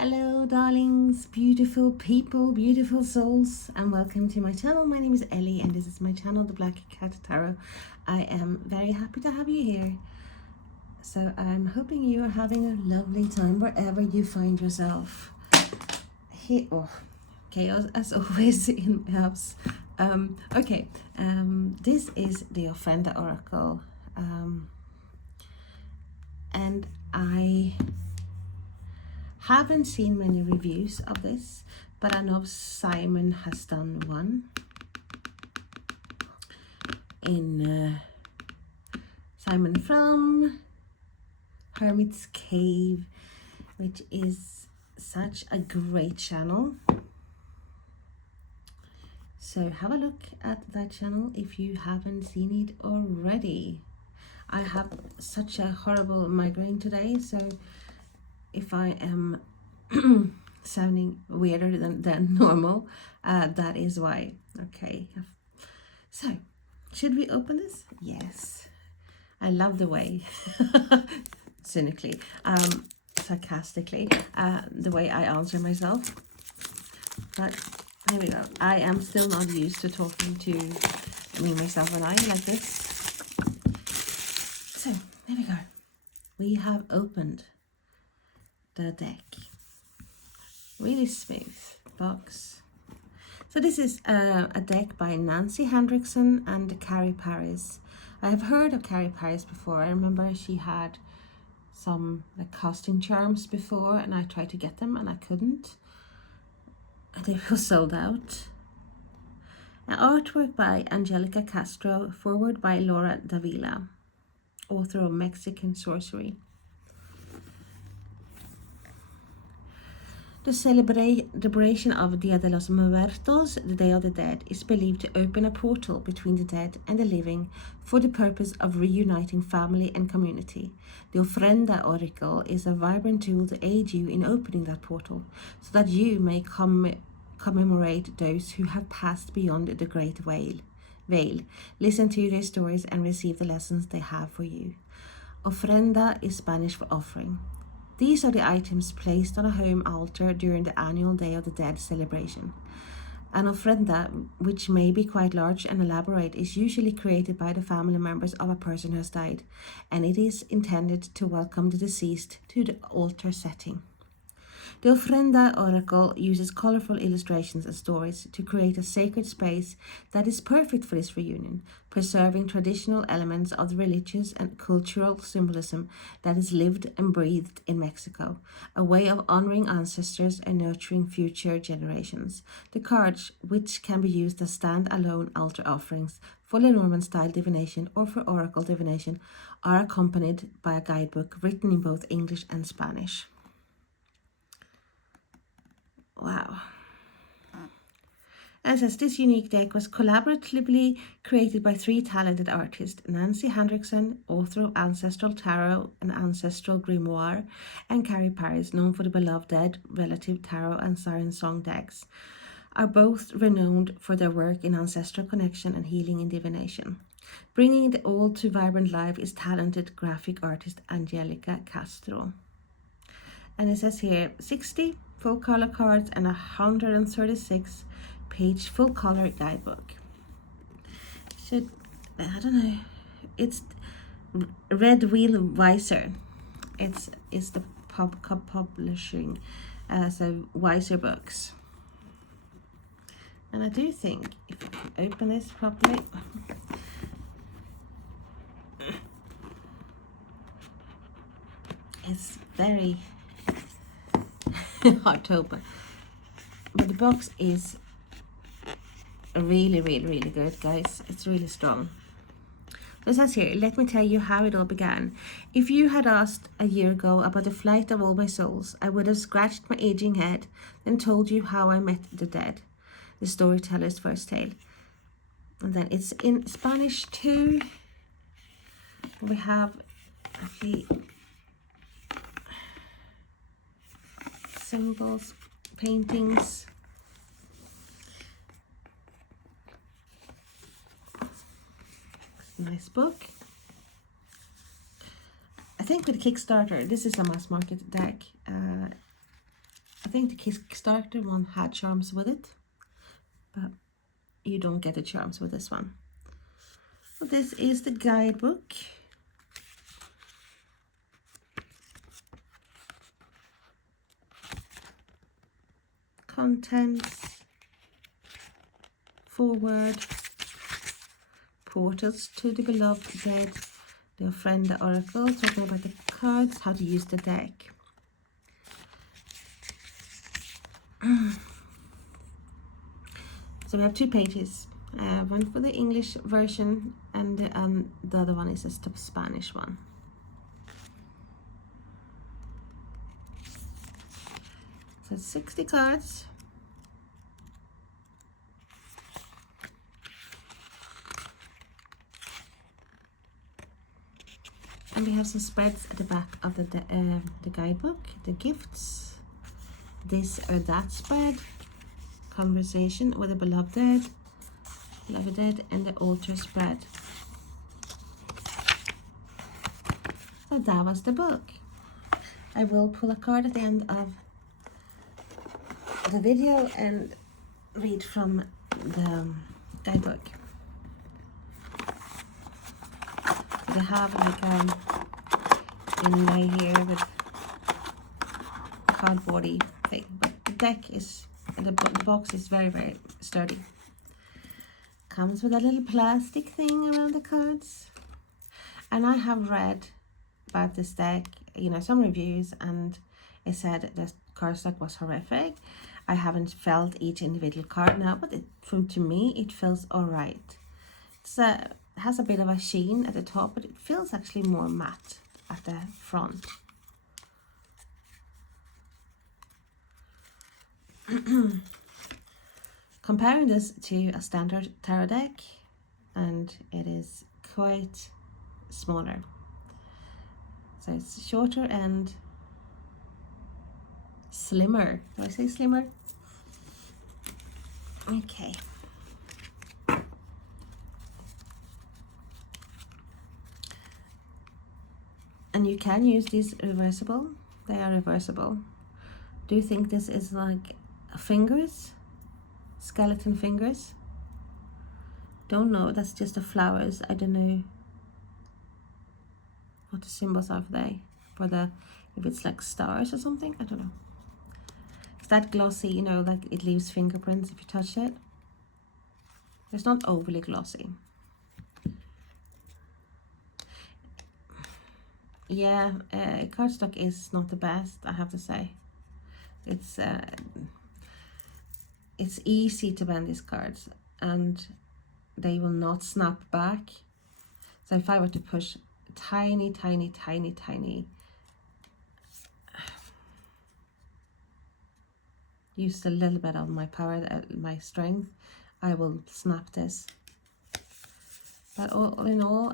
Hello darlings, beautiful people, beautiful souls, and welcome to my channel. My name is Ellie and this is my channel, The Black Cat Tarot. I am very happy to have you here. So I'm hoping you are having a lovely time wherever you find yourself. Here, chaos as always in my house. This is the Ofrenda Oracle. And I haven't seen many reviews of this, but I know Simon has done one in Simon from Hermit's Cave, which is such a great channel. So have a look at that channel if you haven't seen it already. I have such a horrible migraine today, so if I am sounding weirder than normal, that is why. Okay, so should we open this? Yes. I love the way cynically, sarcastically, the way I answer myself. But here we go. I am still not used to talking to me, myself, and I like this. So there we go. We have opened the deck. Really smooth box. So this is a deck by Nancy Hendrickson and Carrie Paris. I have heard of Carrie Paris before. I remember she had some like casting charms before and I tried to get them and I couldn't. They were sold out. An artwork by Angelica Castro, forward by Laura Davila, author of Mexican Sorcery. The celebration of Dia de los Muertos, the Day of the Dead, is believed to open a portal between the dead and the living for the purpose of reuniting family and community. The Ofrenda Oracle is a vibrant tool to aid you in opening that portal, so that you may commemorate those who have passed beyond the great veil, listen to their stories and receive the lessons they have for you. Ofrenda is Spanish for offering. These are the items placed on a home altar during the annual Day of the Dead celebration. An ofrenda, which may be quite large and elaborate, is usually created by the family members of a person who has died, and it is intended to welcome the deceased to the altar setting. The Ofrenda Oracle uses colorful illustrations and stories to create a sacred space that is perfect for this reunion, preserving traditional elements of the religious and cultural symbolism that is lived and breathed in Mexico, a way of honoring ancestors and nurturing future generations. The cards, which can be used as stand-alone altar offerings for Lenormand-style divination or for oracle divination, are accompanied by a guidebook written in both English and Spanish. Wow. And it says this unique deck was collaboratively created by three talented artists: Nancy Hendrickson, author of Ancestral Tarot and Ancestral Grimoire, and Carrie Paris, known for the beloved Dead Relative Tarot and Siren Song decks, are both renowned for their work in ancestral connection and healing in divination. Bringing it all to vibrant life is talented graphic artist Angelica Castro. And it says here 60 full color cards and 136 page full color guidebook. Should, I don't know, it's Red Wheel Weiser. It's the publishing, so Weiser books. And I do think if you can open this properly, it's very hard to open, but the box is really good, guys. It's really strong. So it says here, let me tell you how it all began. If you had asked a year ago about the flight of all my souls, I would have scratched my aging head and told you how I met the dead. The storyteller's first tale. And then it's in Spanish too. We have symbols, paintings. Nice book. I think with Kickstarter, this is a mass market deck. I think the Kickstarter one had charms with it, but you don't get the charms with this one. So this is the guidebook. Contents, forward, portals to the beloved dead, the Ofrenda oracle, talking about the cards, how to use the deck. So we have 2 pages, one for the English version and the other one is just the Spanish one. So it's 60 cards. And we have some spreads at the back of the guidebook, the gifts, this or that spread, conversation with a beloved dead, and the altar spread. So that was the book. I will pull a card at the end of the video and read from the guidebook. They have like inlay here with cardboardy thing, but the deck is, the box is very, very sturdy. Comes with a little plastic thing around the cards. And I have read about this deck, you know, some reviews, and it said the cardstock was horrific. I haven't felt each individual card now, but to me it feels all right. It has a bit of a sheen at the top, but it feels actually more matte at the front. Comparing this to a standard tarot deck, and it is quite smaller. So it's shorter and slimmer. Do I say slimmer? Okay. And you can use these reversible. They are reversible. Do you think this is like fingers? Skeleton fingers? Don't know. That's just the flowers. I don't know what the symbols are for the if it's like stars or something. I don't know. It's that glossy, you know, like it leaves fingerprints if you touch it. It's not overly glossy. Yeah, cardstock is not the best, I have to say. It's easy to bend these cards and they will not snap back. So if I were to push tiny, use a little bit of my power, my strength, I will snap this. But all in all,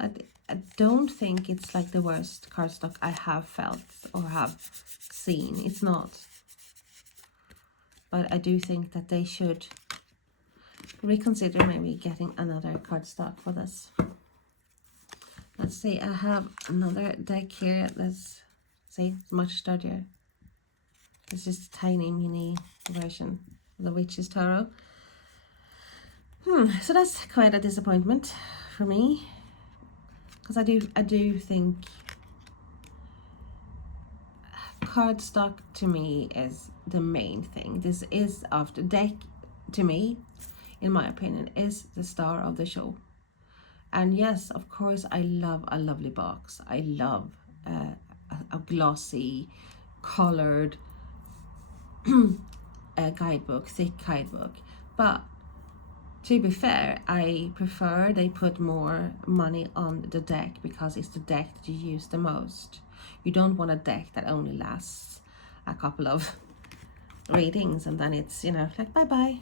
I don't think it's like the worst cardstock I have felt or have seen. It's not. But I do think that they should reconsider maybe getting another cardstock for this. Let's see, I have another deck here. Let's see, it's much sturdier. This is a tiny mini version of the Witch's Tarot. So that's quite a disappointment for me, because I do think cardstock to me is the main thing. This is of the deck, to me, in my opinion, is the star of the show. And yes, of course, I love a lovely box. I love a glossy, colored guidebook, thick guidebook. But to be fair, I prefer they put more money on the deck, because it's the deck that you use the most. You don't want a deck that only lasts a couple of readings and then it's, you know, like bye-bye.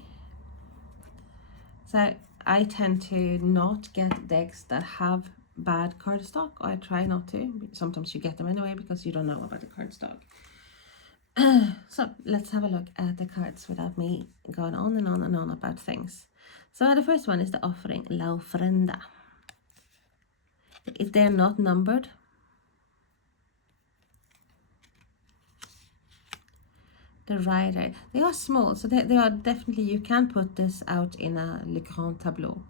So I tend to not get decks that have bad cardstock, or I try not to. Sometimes you get them anyway because you don't know about the cardstock. So let's have a look at the cards without me going on and on and on about things. So the first one is the La Ofrenda. If they're not numbered, The rider. They are small, so they are definitely, you can put this out in a Le Grand Tableau.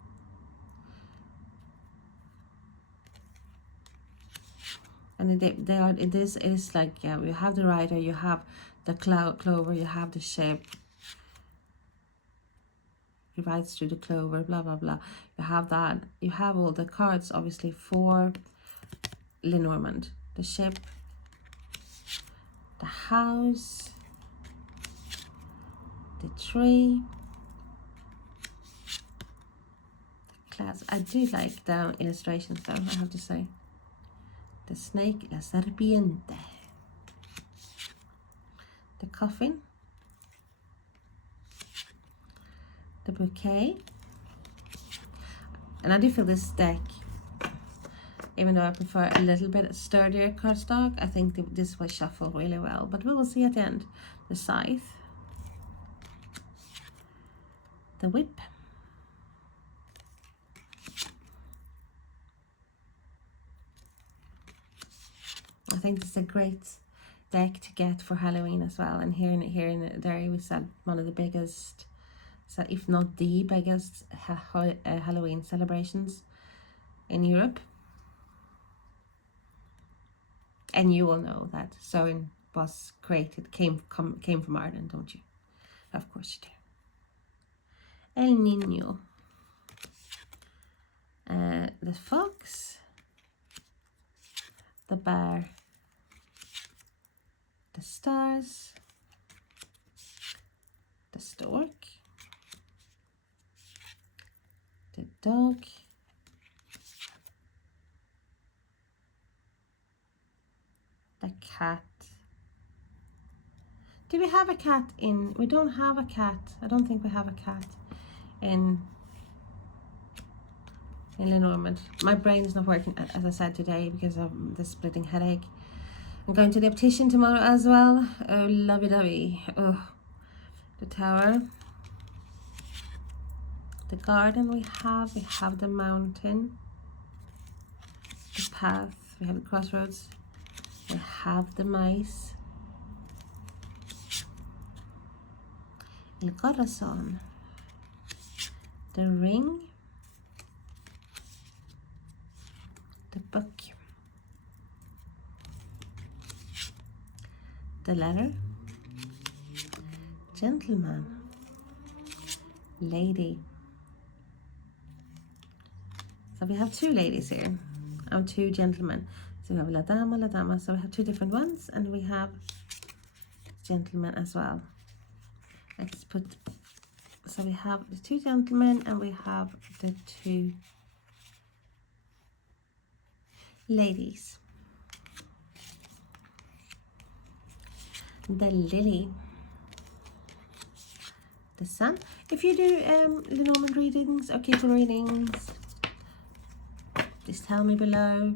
And this is like, yeah, you have the rider, you have the clover, you have the ship. He rides through the clover, blah, blah, blah. You have that. You have all the cards, obviously, for Lenormand. The ship, the house, the tree, the clouds. I do like the illustrations, though, I have to say. The snake, la serpiente. The coffin. The bouquet. And I do feel this deck, even though I prefer a little bit sturdier cardstock, I think this will shuffle really well. But we will see at the end. The scythe. The whip. I think this is a great deck to get for Halloween as well. And here in there we said one of the biggest, so if not the biggest Halloween celebrations in Europe. And you all know that sewing was created, came from Ireland, don't you? Of course you do. El Niño. The fox. The bear. The stars. The stork. The dog. The cat. Do we have a cat in? We don't have a cat. I don't think we have a cat in Lenormand. My brain is not working, as I said, today because of the splitting headache. I'm going to the optician tomorrow as well. Oh, lovey-dovey. Oh, the tower. The garden we have the mountain. The path. We have the crossroads. We have the mice. El corazón. The ring. The book. The letter. Gentleman. Lady. So we have two ladies here and two gentlemen. So we have la dama. So we have two different ones, and we have gentlemen as well. Let's put, so we have the two gentlemen and we have the two ladies. The lily. The sun. If you do Lenormand readings or Kittle readings, just tell me below.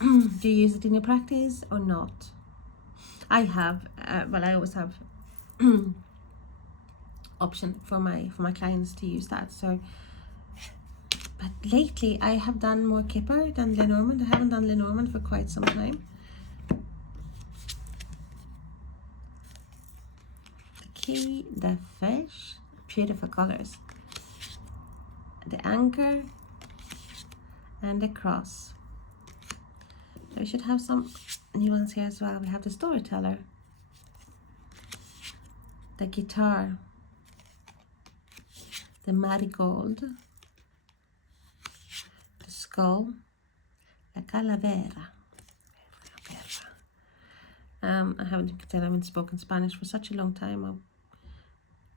Do you use it in your practice or not? I have, well, I always have option for my clients to use that. So, but lately I have done more Kipper than Lenormand. I haven't done Lenormand for quite some time. The key, the fish, beautiful colors. The anchor and the cross. So we should have some new ones here as well. We have the storyteller, the guitar, the marigold, the skull, la calavera. I haven't spoken Spanish for such a long time.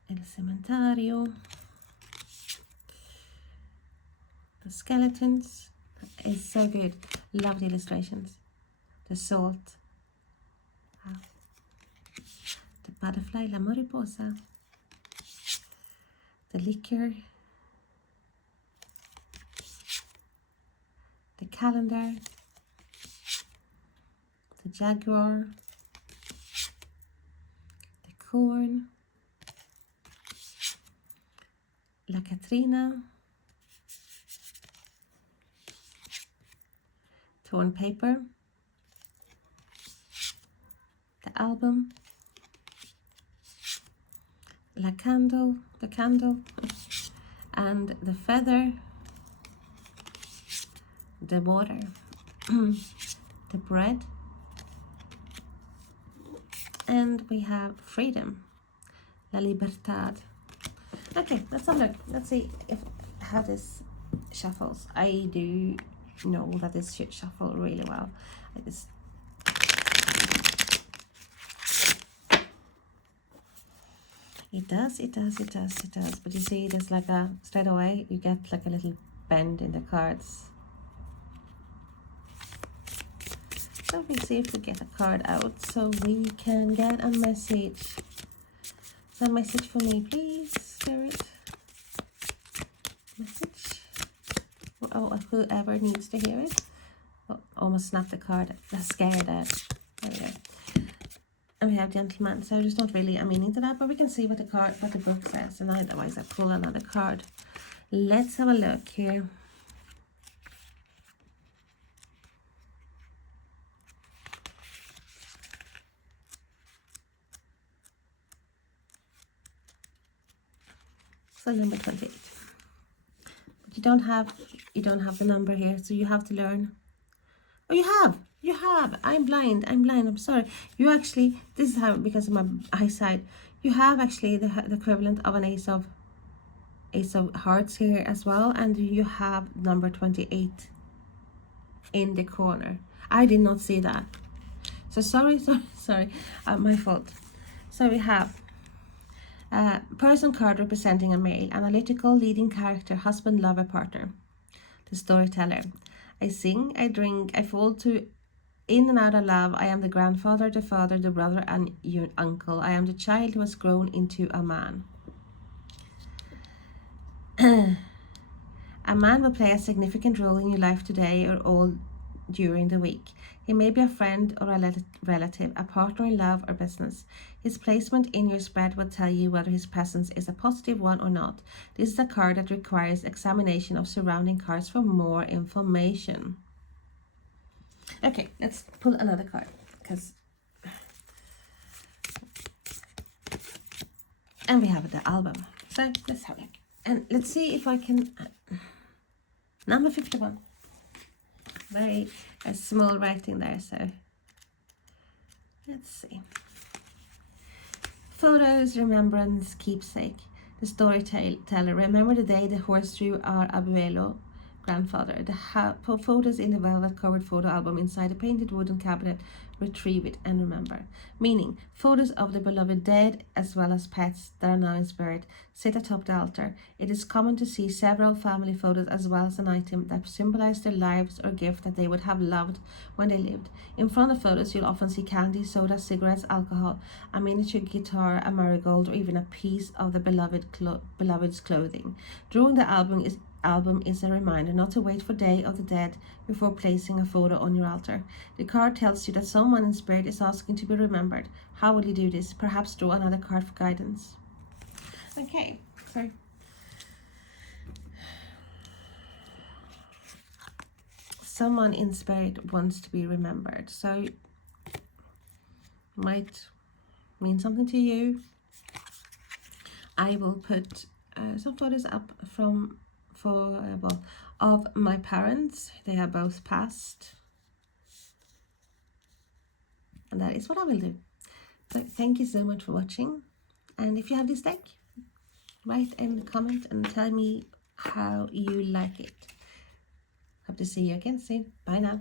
El cementario, the skeletons. It's so good. Love the illustrations. The salt. Wow. The butterfly, la mariposa. The liquor. The calendar. The jaguar. The corn. La Katrina. Torn paper. The album. the candle, and the feather, the water, the bread, and we have freedom, la libertad. Okay, let's have a look. Let's see how this shuffles. I do know that this should shuffle really well. It does. But you see, there's like straight away, you get like a little bend in the cards. So we'll see if we get a card out so we can get a message. Some message for me, please, Spirit. Message. Oh, whoever needs to hear it. Oh, almost snapped the card. That's scared. There we go. And we have gentleman. So there's not really a meaning to that, but we can see what the book says. And otherwise, I pull another card. Let's have a look here. So number 28. But you don't have the number here, so you have to learn. Oh, you have. I'm blind. I'm sorry. You actually, this is how, because of my eyesight, you have actually the equivalent of an ace of hearts here as well, and you have number 28 in the corner. I did not see that. So sorry. My fault. So we have person card representing a male, analytical, leading character, husband, lover, partner. The storyteller. I sing, I drink, I fall to in and out of love. I am the grandfather, the father, the brother, and your uncle. I am the child who has grown into a man. A man will play a significant role in your life today or all during the week. He may be a friend or a relative, a partner in love or business. His placement in your spread will tell you whether his presence is a positive one or not. This is a card that requires examination of surrounding cards for more information. Okay, let's pull another card, and we have the album. So let's have a look. And let's see if I can... number 51. Very small writing there, so let's see. Photos, remembrance, keepsake. The storyteller. Remember the day the horse drew our abuelo, grandfather. The photos in the velvet covered photo album inside a painted wooden cabinet. Retrieve it and remember. Meaning, photos of the beloved dead as well as pets that are now in spirit sit atop the altar. It is common to see several family photos as well as an item that symbolize their lives or gift that they would have loved when they lived. In front of photos, you'll often see candy, soda, cigarettes, alcohol, a miniature guitar, a marigold, or even a piece of the beloved's clothing. Drawing the album is a reminder not to wait for Day of the Dead before placing a photo on your altar. The card tells you that someone in spirit is asking to be remembered. How will you do this? Perhaps draw another card for guidance. Okay, so someone in spirit wants to be remembered. So might mean something to you. I will put some photos up of my parents. They have both passed, and that is what I will do. So thank you so much for watching, and if you have this deck, write in the comment and tell me how you like it. Hope to see you again soon. Bye now.